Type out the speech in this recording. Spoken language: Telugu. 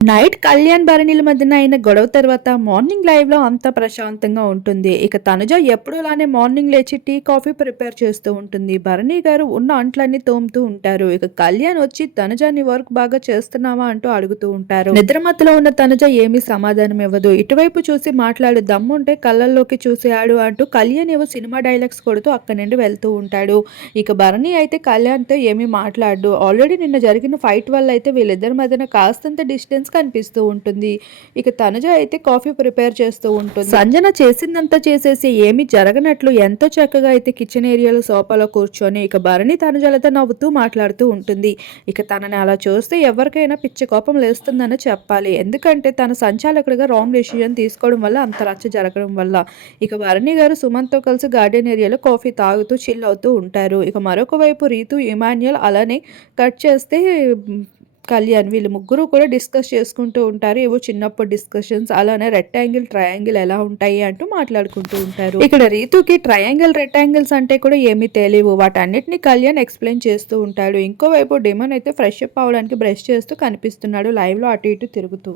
నైట్ కళ్యాణ్ భరణిల మధ్యన అయిన గొడవ తర్వాత మార్నింగ్ లైవ్లో అంతా ప్రశాంతంగా ఉంటుంది. ఇక తనుజ ఎప్పుడులానే మార్నింగ్ లేచి టీ కాఫీ ప్రిపేర్ చేస్తూ ఉంటుంది. భరణి గారు ఉన్న అంట్లన్నీ తోముతూ ఉంటారు. ఇక కళ్యాణ్ వచ్చి తనుజాని వర్క్ బాగా చేస్తున్నావా? అంటూ అడుగుతూ ఉంటారు. నిద్రమత్తులో ఉన్న తనుజ ఏమీ సమాధానం ఇవ్వదు. ఇటువైపు చూసి మాట్లాడు దమ్ముంటే కళ్ళల్లోకి చూసేయాడు అంటూ కళ్యాణ్ ఏవో సినిమా డైలాగ్స్ కొడుతూ అక్కడి నుండి వెళ్తూ ఉంటాడు. ఇక భరణి అయితే కళ్యాణ్తో ఏమీ మాట్లాడు ఆల్రెడీ నిన్న జరిగిన ఫైట్ వల్ల అయితే వీళ్ళిద్దరి మధ్యన కాస్తంత డిస్టెన్స్ కనిపిస్తూ ఉంటుంది. ఇక తనుజ అయితే కాఫీ ప్రిపేర్ చేస్తూ ఉంటుంది. సంజన చేసిందంతా చేసేసి ఏమీ జరగనట్లు ఎంతో చక్కగా అయితే కిచెన్ ఏరియాలో సోఫాలో కూర్చొని ఇక భరణి తనుజలతో నవ్వుతూ మాట్లాడుతూ ఉంటుంది. ఇక తనని అలా చూస్తే ఎవరికైనా పిచ్చి కోపం లేస్తుందని చెప్పాలి. ఎందుకంటే తన సంచాలకుడిగా రాంగ్ డెసిజన్ తీసుకోవడం వల్ల అంత రచ్చ జరగడం వల్ల. ఇక భరణి గారు సుమంత్తో కలిసి గార్డెన్ ఏరియాలో కాఫీ తాగుతూ చిల్ అవుతూ ఉంటారు. ఇక మరొక వైపు రీతు ఇమాన్యుల్ అలానే కట్ చేస్తే కళ్యాణ్ వీళ్ళు ముగ్గురు కూడా డిస్కస్ చేసుకుంటూ ఉంటారు. ఏవో చిన్నప్పుడు డిస్కషన్స్ అలానే రెక్టాంగిల్ ట్రయాంగిల్ ఎలా ఉంటాయి అంటూ మాట్లాడుకుంటూ ఉంటారు. ఇక్కడ రీతుకి ట్రయాంగిల్ రెక్టాంగిల్స్ అంటే కూడా ఏమీ తెలియవు. వాటన్నిటిని కళ్యాణ్ ఎక్స్ప్లెయిన్ చేస్తూ ఉంటాడు. ఇంకోవైపు డిమన్ అయితే ఫ్రెష్ అప్ అవడానికి బ్రష్ చేస్తూ కనిపిస్తున్నాడు లైవ్లో అటు ఇటు తిరుగుతూ.